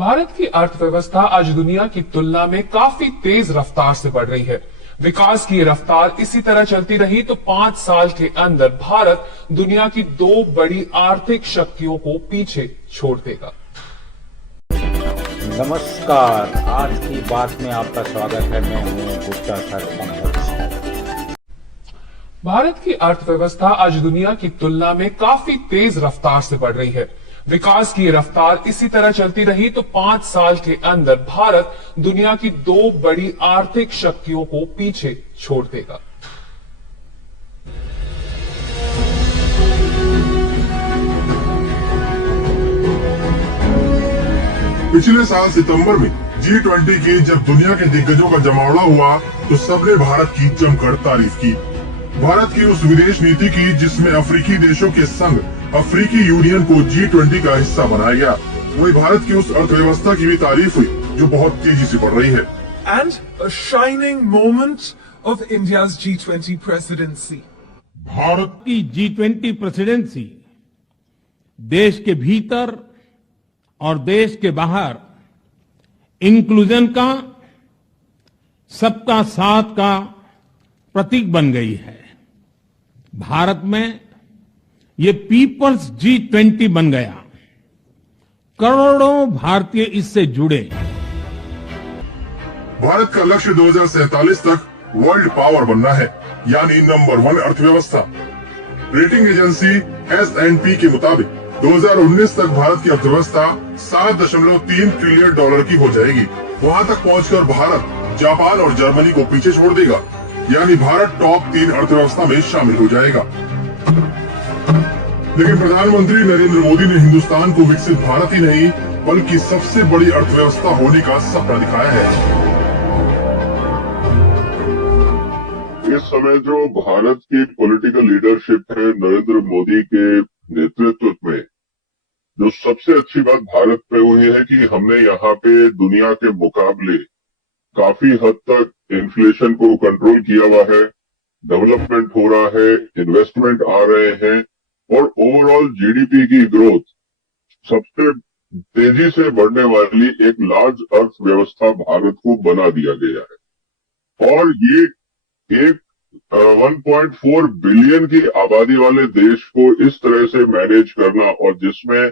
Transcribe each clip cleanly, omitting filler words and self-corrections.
भारत की अर्थव्यवस्था आज दुनिया की तुलना में काफी तेज रफ्तार से बढ़ रही है। विकास की रफ्तार इसी तरह चलती रही तो 5 साल के अंदर भारत दुनिया की 2 बड़ी आर्थिक शक्तियों को पीछे छोड़ देगा। नमस्कार, आज की बात में आपका स्वागत है। मैं हूं गुप्ता सर पंकज। भारत की अर्थव्यवस्था आज दुनिया की तुलना में काफी तेज रफ्तार से बढ़ रही है। विकास की रफ्तार इसी तरह चलती रही तो 5 साल के अंदर भारत दुनिया की 2 बड़ी आर्थिक शक्तियों को पीछे छोड़ देगा। पिछले साल सितंबर में G20 की जब दुनिया के दिग्गजों का जमावड़ा हुआ तो सबने भारत की जमकर तारीफ की। भारत की उस विदेश नीति की जिसमें अफ्रीकी देशों के संग अफ्रीकी यूनियन को G20 का हिस्सा बनाया गया। वही भारत की उस अर्थव्यवस्था की भी तारीफ हुई जो बहुत तेजी से बढ़ रही है। And a shining moment of India's G20 presidency. Bharat की G20 प्रेसिडेंसी देश के भीतर और देश के बाहर इंक्लूजन का, सबका साथ का प्रतीक बन गई है। भारत में ये पीपल्स G20 बन गया। करोड़ों भारतीय इससे जुड़े। भारत का लक्ष्य 2047 तक वर्ल्ड पावर बनना है, यानी नंबर 1 अर्थव्यवस्था। रेटिंग एजेंसी S&P के मुताबिक 2019 तक भारत की अर्थव्यवस्था $7.3 ट्रिलियन की हो जाएगी। वहां तक पहुंचकर भारत जापान और जर्मनी को पीछे छोड़ देगा, यानी भारत टॉप 3 अर्थव्यवस्था में शामिल हो जाएगा। लेकिन प्रधानमंत्री नरेंद्र मोदी ने हिंदुस्तान को विकसित भारत ही नहीं बल्कि सबसे बड़ी अर्थव्यवस्था होने का सपना दिखाया है। इस समय जो भारत की पॉलिटिकल लीडरशिप है नरेंद्र मोदी के नेतृत्व में, जो सबसे अच्छी बात भारत पे हुई है कि हमने यहाँ पे दुनिया के मुकाबले काफी हद तक इन्फ्लेशन को कंट्रोल किया हुआ है, डेवलपमेंट हो रहा है, इन्वेस्टमेंट आ रहे हैं और ओवरऑल जीडीपी की ग्रोथ सबसे तेजी से बढ़ने वाली एक लार्ज अर्थव्यवस्था भारत को बना दिया गया है। और ये एक 1.4 बिलियन की आबादी वाले देश को इस तरह से मैनेज करना, और जिसमें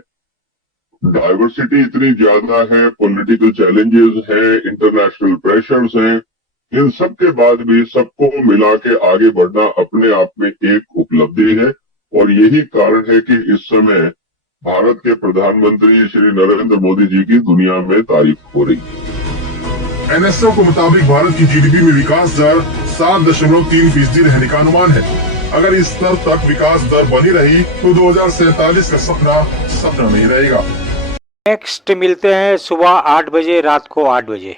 डाइवर्सिटी इतनी ज्यादा है, पॉलिटिकल चैलेंजेस हैं, इंटरनेशनल प्रेशर्स हैं, इन सब के बाद भी सबको मिला के आगे बढ़ना अपने आप में एक उपलब्धि है। और यही कारण है कि इस समय भारत के प्रधानमंत्री श्री नरेंद्र मोदी जी की दुनिया में तारीफ हो रही है। NSO के मुताबिक भारत की जीडीपी में विकास दर 7.3% रहने का अनुमान है। अगर इस स्तर तक विकास दर बनी रही तो 2047 का सपना नहीं रहेगा। नेक्स्ट मिलते हैं सुबह 8 बजे, रात को 8 बजे।